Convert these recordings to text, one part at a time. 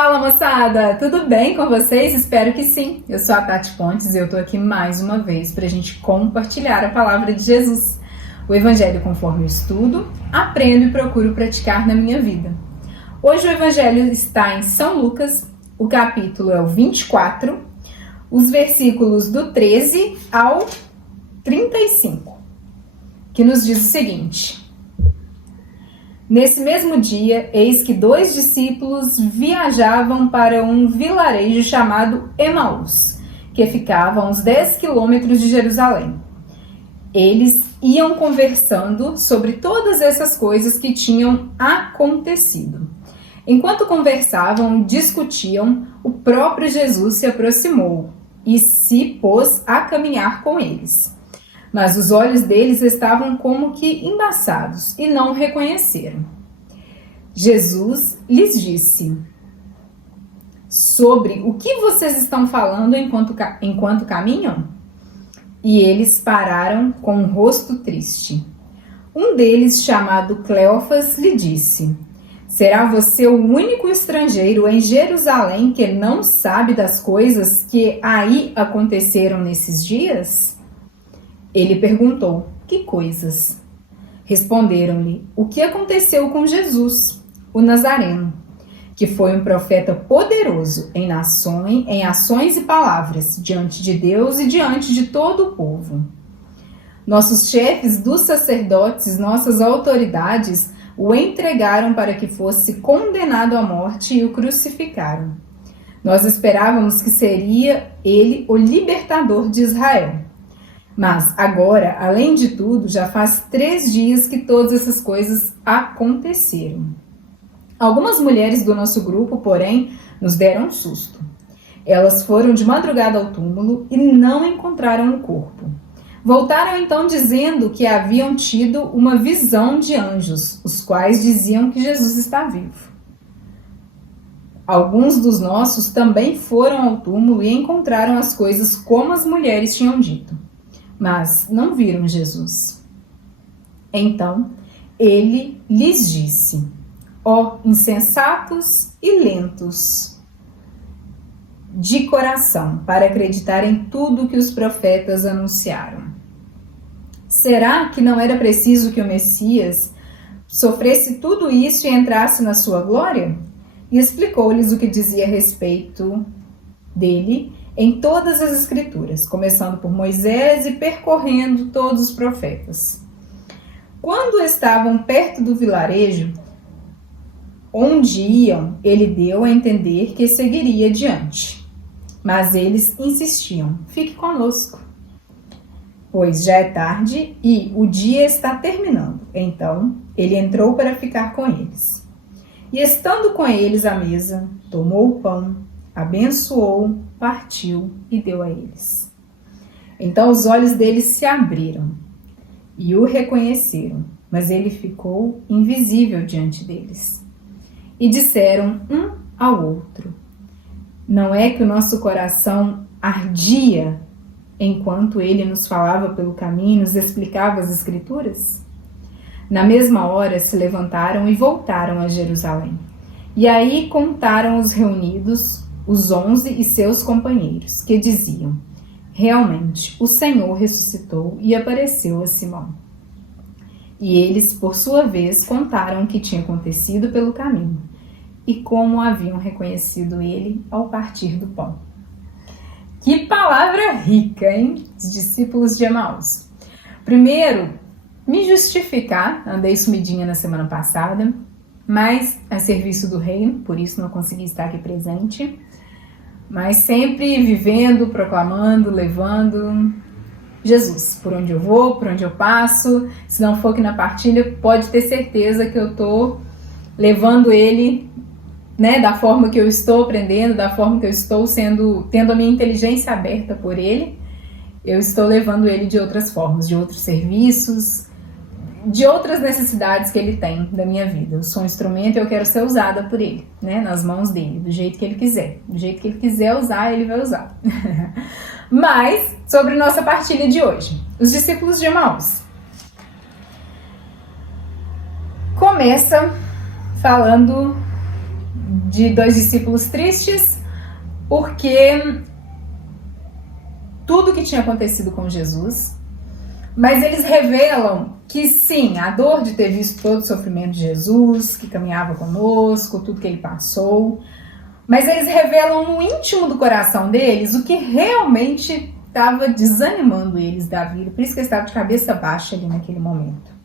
Fala, moçada! Tudo bem com vocês? Espero que sim. Eu sou a Tati Pontes e eu tô aqui mais uma vez para a gente compartilhar a palavra de Jesus. O Evangelho conforme eu estudo, aprendo e procuro praticar na minha vida. Hoje o Evangelho está em São Lucas, o capítulo é o 24, os versículos do 13 ao 35, que nos diz o seguinte: Nesse mesmo dia, eis que 2 discípulos viajavam para um vilarejo chamado Emaús, que ficava a uns 10 quilômetros de Jerusalém. Eles iam conversando sobre todas essas coisas que tinham acontecido. Enquanto conversavam e discutiam, o próprio Jesus se aproximou e se pôs a caminhar com eles. Mas os olhos deles estavam como que embaçados e não o reconheceram. Jesus lhes disse: Sobre o que vocês estão falando enquanto caminham? E eles pararam com o rosto triste. Um deles, chamado Cleofas, lhe disse: Será você o único estrangeiro em Jerusalém que não sabe das coisas que aí aconteceram nesses dias? Ele perguntou: Que coisas? Responderam-lhe: O que aconteceu com Jesus, o Nazareno, que foi um profeta poderoso em ações e palavras, diante de Deus e diante de todo o povo. Nossos chefes dos sacerdotes, nossas autoridades, o entregaram para que fosse condenado à morte e o crucificaram. Nós esperávamos que seria ele o libertador de Israel. Mas agora, além de tudo, já faz 3 dias que todas essas coisas aconteceram. Algumas mulheres do nosso grupo, porém, nos deram um susto. Elas foram de madrugada ao túmulo e não encontraram o corpo. Voltaram então dizendo que haviam tido uma visão de anjos, os quais diziam que Jesus está vivo. Alguns dos nossos também foram ao túmulo e encontraram as coisas como as mulheres tinham dito, mas não viram Jesus. Então ele lhes disse: Ó insensatos e lentos de coração, para acreditar em tudo que os profetas anunciaram. Será que não era preciso que o Messias sofresse tudo isso e entrasse na sua glória? E explicou-lhes o que dizia a respeito dele em todas as Escrituras, começando por Moisés e percorrendo todos os profetas. Quando estavam perto do vilarejo onde iam, ele deu a entender que seguiria adiante. Mas eles insistiam: Fique conosco, pois já é tarde e o dia está terminando. Então ele entrou para ficar com eles. E estando com eles à mesa, tomou o pão, abençoou, partiu e deu a eles. Então os olhos deles se abriram e o reconheceram, mas ele ficou invisível diante deles. E disseram um ao outro: Não é que o nosso coração ardia enquanto ele nos falava pelo caminho e nos explicava as Escrituras? Na mesma hora se levantaram e voltaram a Jerusalém. E aí contaram os reunidos, os 11 e seus companheiros, que diziam: Realmente, o Senhor ressuscitou e apareceu a Simão. E eles, por sua vez, contaram o que tinha acontecido pelo caminho e como haviam reconhecido ele ao partir do pão. Que palavra rica, hein? Os discípulos de Emaús. Primeiro, me justificar, andei sumidinha na semana passada, mas a serviço do reino, por isso não consegui estar aqui presente, mas sempre vivendo, proclamando, levando Jesus, por onde eu vou, por onde eu passo. Se não for aqui na partilha, pode ter certeza que eu estou levando ele, né, da forma que eu estou aprendendo, da forma que eu estou tendo a minha inteligência aberta por ele. Eu estou levando ele de outras formas, de outros serviços, de outras necessidades que ele tem da minha vida. Eu sou um instrumento e eu quero ser usada por ele, né, nas mãos dele, do jeito que ele quiser. Do jeito que ele quiser usar, ele vai usar. Mas, sobre nossa partilha de hoje, os discípulos de Emaús. Começa falando de 2 discípulos tristes, porque tudo que tinha acontecido com Jesus, mas eles revelam que sim, a dor de ter visto todo o sofrimento de Jesus, que caminhava conosco, tudo que ele passou, mas eles revelam no íntimo do coração deles o que realmente estava desanimando eles da vida, por isso que eles estavam de cabeça baixa ali naquele momento.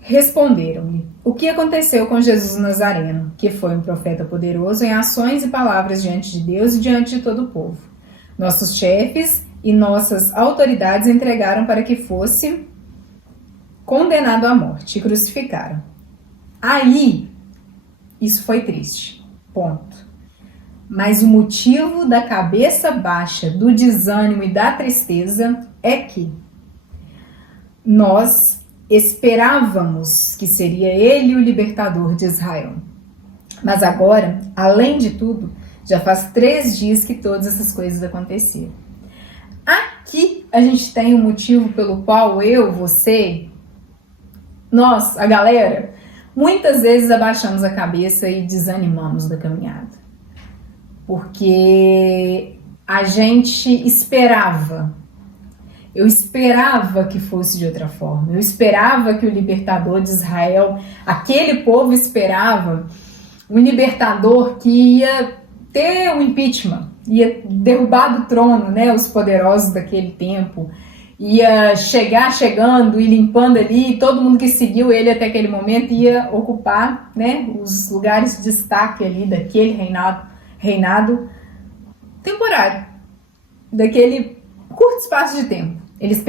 Responderam-lhe: o que aconteceu com Jesus Nazareno, que foi um profeta poderoso em ações e palavras diante de Deus e diante de todo o povo. Nossos chefes e nossas autoridades entregaram para que fosse condenado à morte e crucificaram. Aí, isso foi triste, ponto. Mas o motivo da cabeça baixa, do desânimo e da tristeza é que nós esperávamos que seria ele o libertador de Israel. Mas agora, além de tudo, já faz 3 dias que todas essas coisas aconteceram. Aqui a gente tem um motivo pelo qual eu, você, nós, a galera, muitas vezes abaixamos a cabeça e desanimamos da caminhada. Porque a gente esperava. Eu esperava que fosse de outra forma. Eu esperava que o libertador de Israel, aquele povo esperava um libertador que ia ter um impeachment, ia derrubar do trono, né, os poderosos daquele tempo, ia chegando e limpando ali, todo mundo que seguiu ele até aquele momento ia ocupar, né, os lugares de destaque ali daquele reinado temporário, daquele curto espaço de tempo. Eles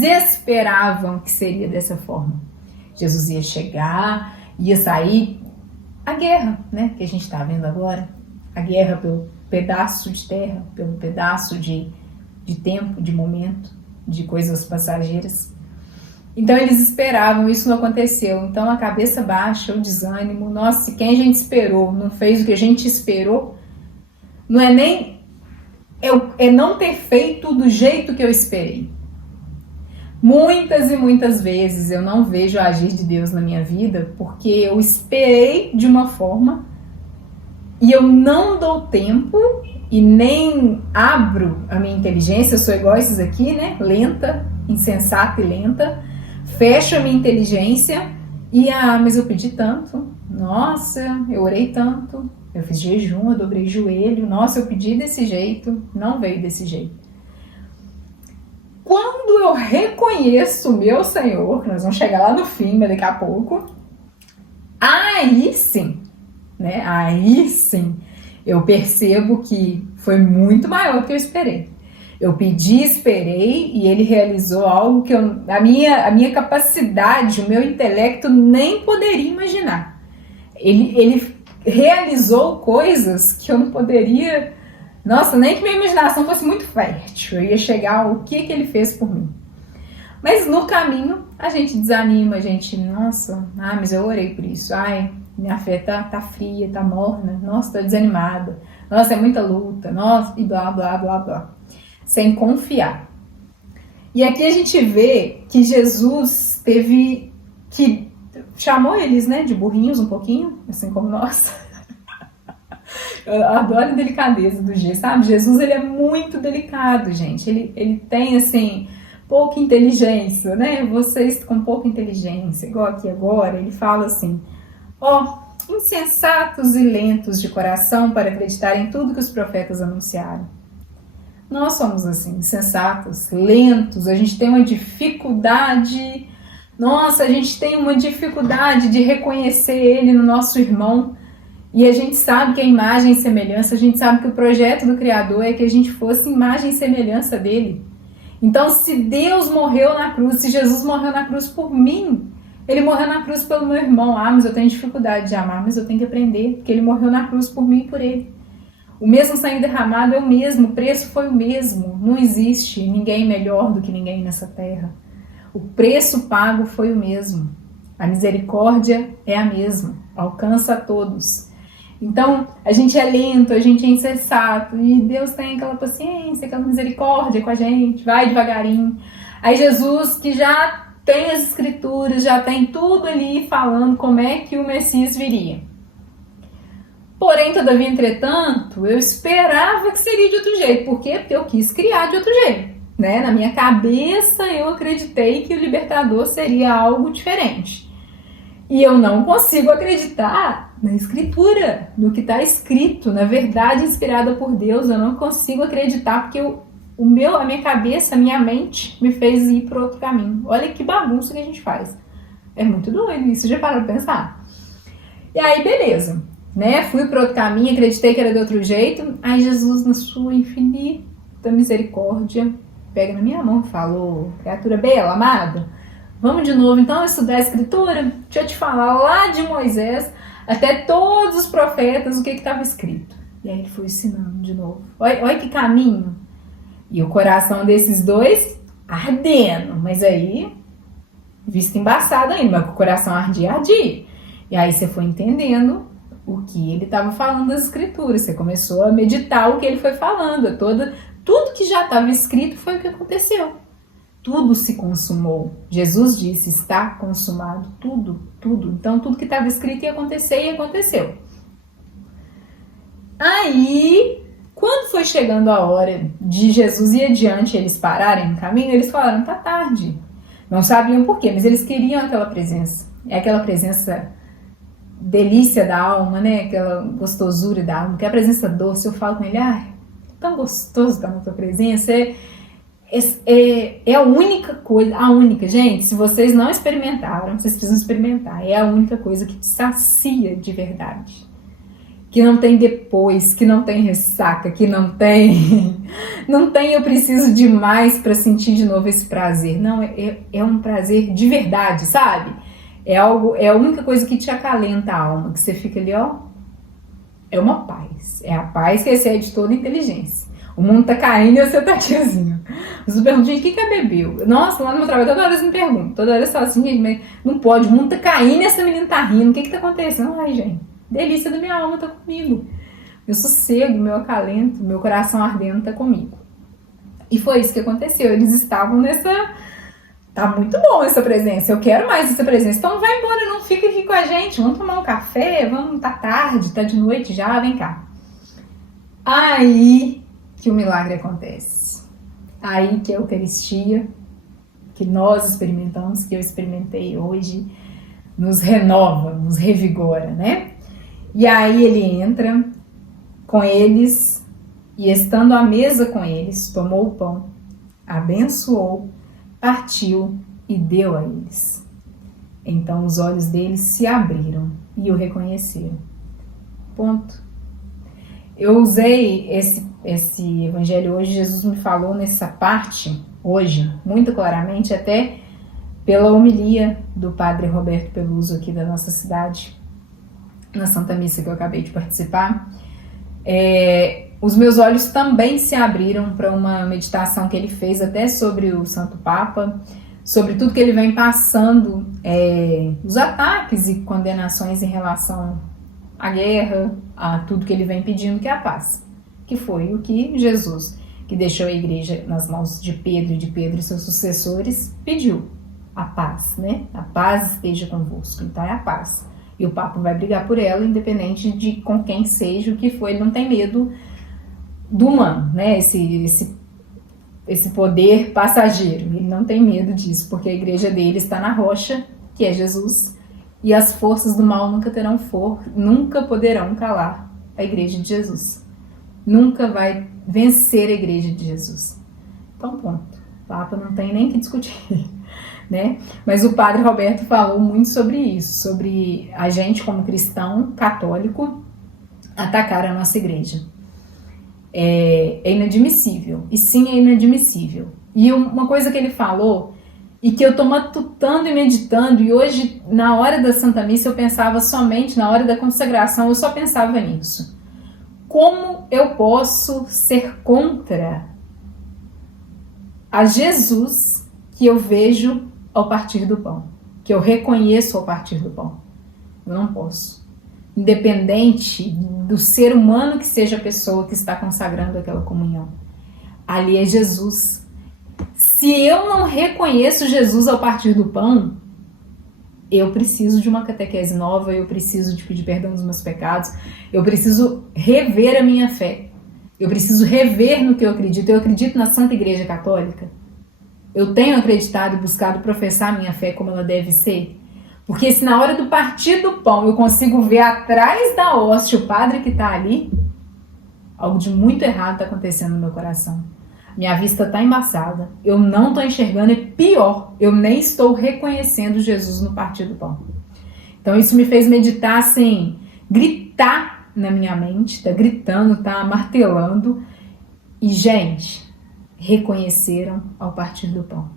esperavam que seria dessa forma. Jesus ia chegar, ia sair a guerra, né, que a gente está vendo agora, a guerra pelo pedaço de terra, pelo pedaço de tempo, de momento, de coisas passageiras. Então eles esperavam, isso não aconteceu. Então a cabeça baixa, o desânimo, nossa, se quem a gente esperou não fez o que a gente esperou, não é nem... é não ter feito do jeito que eu esperei. Muitas e muitas vezes eu não vejo o agir de Deus na minha vida porque eu esperei de uma forma e eu não dou tempo e nem abro a minha inteligência. Eu sou igual esses aqui, né? Lenta, insensata e lenta. Fecho a minha inteligência e, mas eu pedi tanto. Nossa, eu orei tanto. Eu fiz jejum, eu dobrei joelho. Nossa, eu pedi desse jeito. Não veio desse jeito. Quando eu reconheço o meu Senhor, que nós vamos chegar lá no fim, mas daqui a pouco, aí sim, né? Aí sim, eu percebo que foi muito maior do que eu esperei. Eu pedi, esperei e ele realizou algo que a minha capacidade, o meu intelecto nem poderia imaginar. Ele realizou coisas que eu não poderia... Nossa, nem que minha imaginação fosse muito fértil, eu ia chegar ao que ele fez por mim. Mas no caminho, a gente desanima, a gente, nossa, mas eu orei por isso, minha fé tá fria, tá morna, nossa, tô desanimada, nossa, é muita luta, nossa, e blá, blá, blá, blá. Sem confiar. E aqui a gente vê que Jesus chamou eles, né, de burrinhos um pouquinho, assim como nós. Eu adoro a delicadeza do G, sabe? Jesus, ele é muito delicado, gente. Ele tem, assim, pouca inteligência, né? Vocês com pouca inteligência, igual aqui agora, ele fala assim, insensatos e lentos de coração para acreditar em tudo que os profetas anunciaram. Nós somos assim, insensatos, lentos, a gente tem uma dificuldade, a gente tem uma dificuldade de reconhecer ele no nosso irmão. E a gente sabe que a imagem e semelhança, a gente sabe que o projeto do Criador é que a gente fosse imagem e semelhança dele. Então, se Deus morreu na cruz, se Jesus morreu na cruz por mim, ele morreu na cruz pelo meu irmão. Mas eu tenho dificuldade de amar, mas eu tenho que aprender, porque ele morreu na cruz por mim e por ele. O mesmo sangue derramado é o mesmo, o preço foi o mesmo. Não existe ninguém melhor do que ninguém nessa terra. O preço pago foi o mesmo. A misericórdia é a mesma, alcança a todos. Então, a gente é lento, a gente é insensato, e Deus tem aquela paciência, aquela misericórdia com a gente, vai devagarinho. Aí Jesus, que já tem as escrituras, já tem tudo ali falando como é que o Messias viria. Porém, todavia, entretanto, eu esperava que seria de outro jeito. Por quê? Porque eu quis criar de outro jeito, né? Na minha cabeça, eu acreditei que o libertador seria algo diferente. E eu não consigo acreditar na escritura, no que está escrito, na verdade inspirada por Deus. Eu não consigo acreditar porque a minha cabeça, a minha mente me fez ir para outro caminho. Olha que bagunça que a gente faz. É muito doido isso, já parou de pensar? E aí, beleza, né? Fui para outro caminho, acreditei que era de outro jeito. Aí Jesus, na sua infinita misericórdia, pega na minha mão e falou: criatura bela, amada, vamos de novo então estudar a escritura? Deixa eu te falar lá de Moisés até todos os profetas o que estava escrito. E aí ele foi ensinando de novo. Olha que caminho. E o coração desses dois ardendo, mas aí, vista embaçada ainda, mas o coração ardia. E aí você foi entendendo o que ele estava falando das escrituras, você começou a meditar o que ele foi falando, tudo que já estava escrito foi o que aconteceu. Tudo se consumou. Jesus disse, está consumado, tudo. Então tudo que estava escrito ia acontecer e aconteceu. Aí, quando foi chegando a hora de Jesus ir adiante, eles pararem no caminho, eles falaram, tá tarde. Não sabiam por quê, mas eles queriam aquela presença. É aquela presença delícia da alma, né? Aquela gostosura da alma, que é a presença doce. Eu falo com ele, tão gostoso estar na tua presença. É a única coisa, gente, se vocês não experimentaram, vocês precisam experimentar. É a única coisa que te sacia de verdade. Que não tem depois, que não tem ressaca, que não tem eu preciso de mais para sentir de novo esse prazer. Não, é um prazer de verdade, sabe? É a única coisa que te acalenta a alma, que você fica ali, é uma paz. É a paz que excede toda a inteligência. O mundo tá caindo e você tá tiazinho. Você pergunta, gente, o que bebeu? Nossa, lá no meu trabalho, toda hora eles me perguntam. Toda hora eles falam assim, gente, mas não pode, o mundo tá caindo e essa menina tá rindo. O que tá acontecendo? Ai, gente, delícia da minha alma tá comigo. Meu sossego, meu acalento, meu coração ardendo tá comigo. E foi isso que aconteceu. Eles estavam nessa... Tá muito bom essa presença, eu quero mais essa presença. Então vai embora, não fica aqui com a gente. Vamos tomar um café, tá tarde, tá de noite já, vem cá. Aí que o milagre acontece. Aí que a Eucaristia, que nós experimentamos, que eu experimentei hoje, nos renova, nos revigora, né? E aí ele entra com eles e, estando à mesa com eles, tomou o pão, abençoou, partiu e deu a eles. Então os olhos deles se abriram e o reconheceram. Ponto. Eu usei esse evangelho hoje, Jesus me falou nessa parte, hoje, muito claramente, até pela homilia do padre Roberto Peluso aqui da nossa cidade, na Santa Missa que eu acabei de participar. Os meus olhos também se abriram para uma meditação que ele fez até sobre o Santo Papa, sobre tudo que ele vem passando, os ataques e condenações em relação à guerra, a tudo que ele vem pedindo, que é a paz, que foi o que Jesus, que deixou a igreja nas mãos de Pedro e seus sucessores, pediu. A paz, né? A paz esteja convosco. Então é a paz. E o Papa vai brigar por ela, independente de com quem seja, o que for. Ele não tem medo do humano, né? Esse poder passageiro. Ele não tem medo disso, porque a igreja dele está na rocha, que é Jesus, e as forças do mal nunca poderão calar a igreja de Jesus. Nunca vai vencer a igreja de Jesus. Então, ponto. O Papa não tem nem que discutir. Né? Mas o padre Roberto falou muito sobre isso, sobre a gente como cristão católico atacar a nossa igreja. É inadmissível, e sim, é inadmissível. E uma coisa que ele falou, e que eu estou matutando e meditando, e hoje na hora da Santa Missa eu pensava somente, na hora da consagração eu só pensava nisso. Como eu posso ser contra a Jesus que eu vejo ao partir do pão, que eu reconheço ao partir do pão? Eu não posso. Independente do ser humano que seja a pessoa que está consagrando aquela comunhão. Ali é Jesus. Se eu não reconheço Jesus ao partir do pão, eu preciso de uma catequese nova, eu preciso de pedir perdão dos meus pecados, eu preciso rever a minha fé, eu preciso rever no que eu acredito. Eu acredito na Santa Igreja Católica? Eu tenho acreditado e buscado professar a minha fé como ela deve ser? Porque se na hora do partir do pão eu consigo ver atrás da hóstia o padre que está ali, algo de muito errado está acontecendo no meu coração. Minha vista está embaçada, eu não estou enxergando, e pior, eu nem estou reconhecendo Jesus no partir do pão. Então isso me fez meditar assim, gritar na minha mente, tá gritando, tá martelando. E gente, reconheceram ao partir do pão.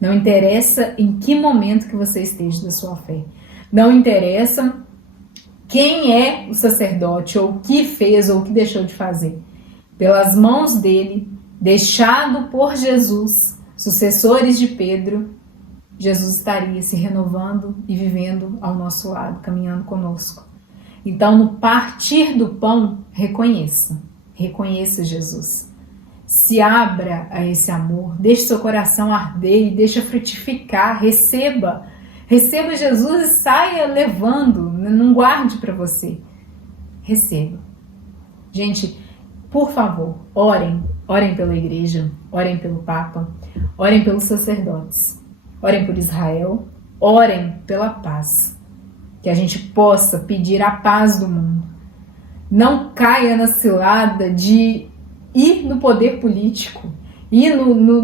Não interessa em que momento que você esteja da sua fé. Não interessa quem é o sacerdote, ou o que fez, ou o que deixou de fazer. Pelas mãos dele, deixado por Jesus, sucessores de Pedro, Jesus estaria se renovando e vivendo ao nosso lado, caminhando conosco. Então, no partir do pão, reconheça Jesus. Se abra a esse amor, deixe seu coração arder e deixe frutificar, receba Jesus e saia levando, não guarde para você, receba. Gente, por favor, orem pela igreja, orem pelo Papa, orem pelos sacerdotes, orem por Israel, orem pela paz, que a gente possa pedir a paz do mundo. Não caia na cilada de ir no poder político, ir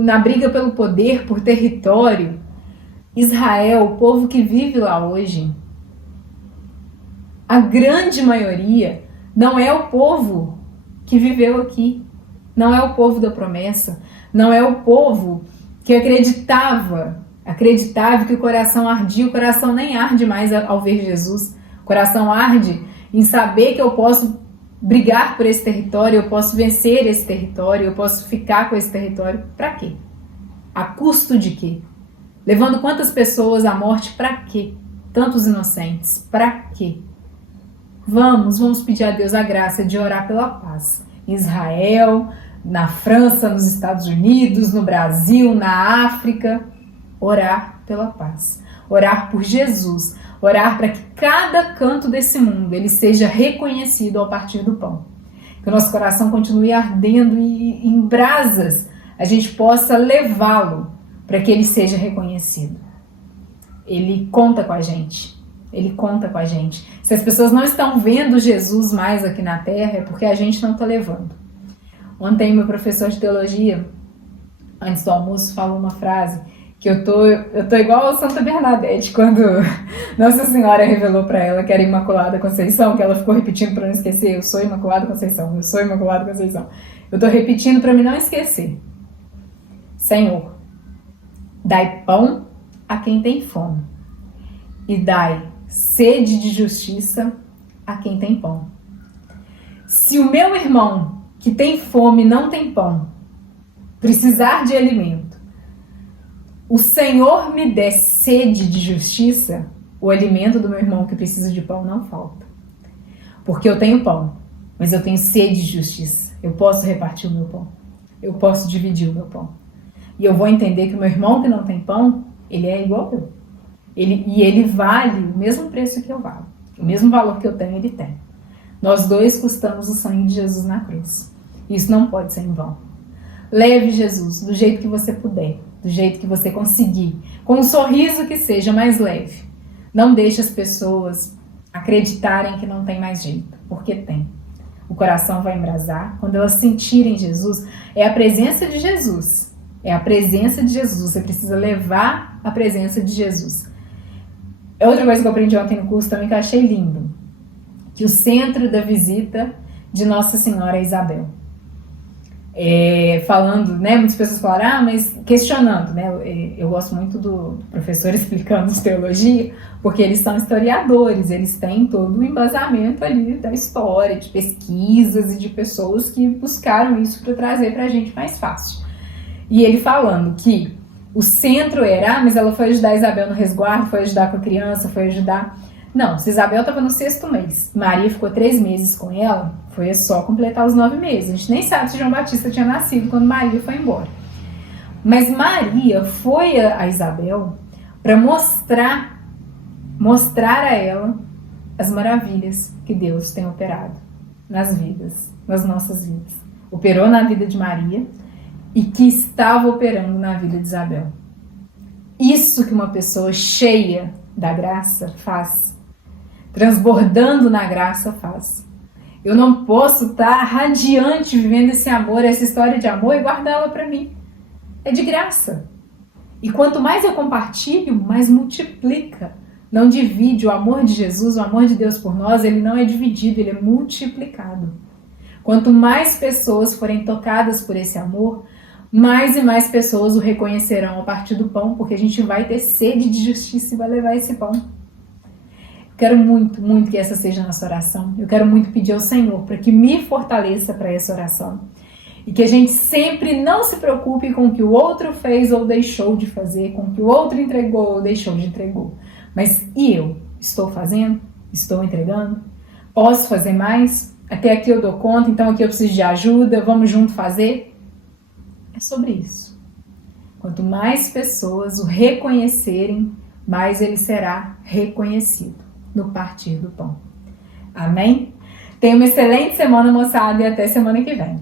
na briga pelo poder, por território. Israel, o povo que vive lá hoje, a grande maioria não é o povo que viveu aqui, não é o povo da promessa, não é o povo que acreditava que o coração ardia. O coração nem arde mais ao ver Jesus, o coração arde em saber que eu posso brigar por esse território, eu posso vencer esse território, eu posso ficar com esse território. Para quê? A custo de quê? Levando quantas pessoas à morte? Para quê? Tantos inocentes, para quê? Vamos pedir a Deus a graça de orar pela paz. Em Israel, na França, nos Estados Unidos, no Brasil, na África. Orar pela paz. Orar por Jesus. Orar para que cada canto desse mundo ele seja reconhecido ao partir do pão. Que o nosso coração continue ardendo e em brasas a gente possa levá-lo para que ele seja reconhecido. Ele conta com a gente. Ele conta com a gente. Se as pessoas não estão vendo Jesus mais aqui na Terra, é porque a gente não está levando. Ontem, meu professor de teologia, antes do almoço, falou uma frase que eu tô igual a Santa Bernadette, quando Nossa Senhora revelou para ela que era Imaculada Conceição, que ela ficou repetindo para não esquecer: eu sou Imaculada Conceição, eu sou Imaculada Conceição. Eu tô repetindo para me não esquecer. Senhor, dai pão a quem tem fome e dai sede de justiça a quem tem pão. Se o meu irmão que tem fome não tem pão, precisar de alimento, o Senhor me der sede de justiça, o alimento do meu irmão que precisa de pão não falta. Porque eu tenho pão, mas eu tenho sede de justiça. Eu posso repartir o meu pão. Eu posso dividir o meu pão. E eu vou entender que o meu irmão que não tem pão, ele é igual a eu. Ele vale o mesmo preço que eu valho. O mesmo valor que eu tenho, ele tem. Nós dois custamos o sangue de Jesus na cruz. Isso não pode ser em vão. Leve Jesus do jeito que você puder, do jeito que você conseguir, com um sorriso que seja mais leve. Não deixe as pessoas acreditarem que não tem mais jeito, porque tem. O coração vai embrasar. Quando elas sentirem Jesus, é a presença de Jesus. É a presença de Jesus. Você precisa levar a presença de Jesus. É outra coisa que eu aprendi ontem no curso também que eu achei lindo. Que o centro da visita de Nossa Senhora é Isabel. Falando, né, muitas pessoas falaram, mas questionando, né, eu gosto muito do professor explicando teologia, porque eles são historiadores, eles têm todo o embasamento ali da história, de pesquisas e de pessoas que buscaram isso para trazer para a gente mais fácil. E ele falando que o centro era, mas ela foi ajudar Isabel no resguardo, foi ajudar com a criança, foi ajudar... Não, se Isabel estava no 6º mês, Maria ficou 3 meses com ela, foi só completar os 9 meses. A gente nem sabe se João Batista tinha nascido quando Maria foi embora. Mas Maria foi a Isabel para mostrar a ela as maravilhas que Deus tem operado nas vidas, nas nossas vidas. Operou na vida de Maria e que estava operando na vida de Isabel. Isso que uma pessoa cheia da graça faz, transbordando na graça faz. Eu não posso estar radiante vivendo esse amor, essa história de amor e guardá-la para mim. É de graça. E quanto mais eu compartilho, mais multiplica. Não divide. O amor de Jesus, o amor de Deus por nós, ele não é dividido, ele é multiplicado. Quanto mais pessoas forem tocadas por esse amor, mais e mais pessoas o reconhecerão a partir do pão, porque a gente vai ter sede de justiça e vai levar esse pão. Eu quero muito, muito que essa seja a nossa oração. Eu quero muito pedir ao Senhor para que me fortaleça para essa oração. E que a gente sempre não se preocupe com o que o outro fez ou deixou de fazer, com o que o outro entregou ou deixou de entregou. Mas e eu? Estou fazendo? Estou entregando? Posso fazer mais? Até aqui eu dou conta, então aqui eu preciso de ajuda, vamos junto fazer? É sobre isso. Quanto mais pessoas o reconhecerem, mais ele será reconhecido no partir do pão. Amém? Tenha uma excelente semana, moçada, e até semana que vem.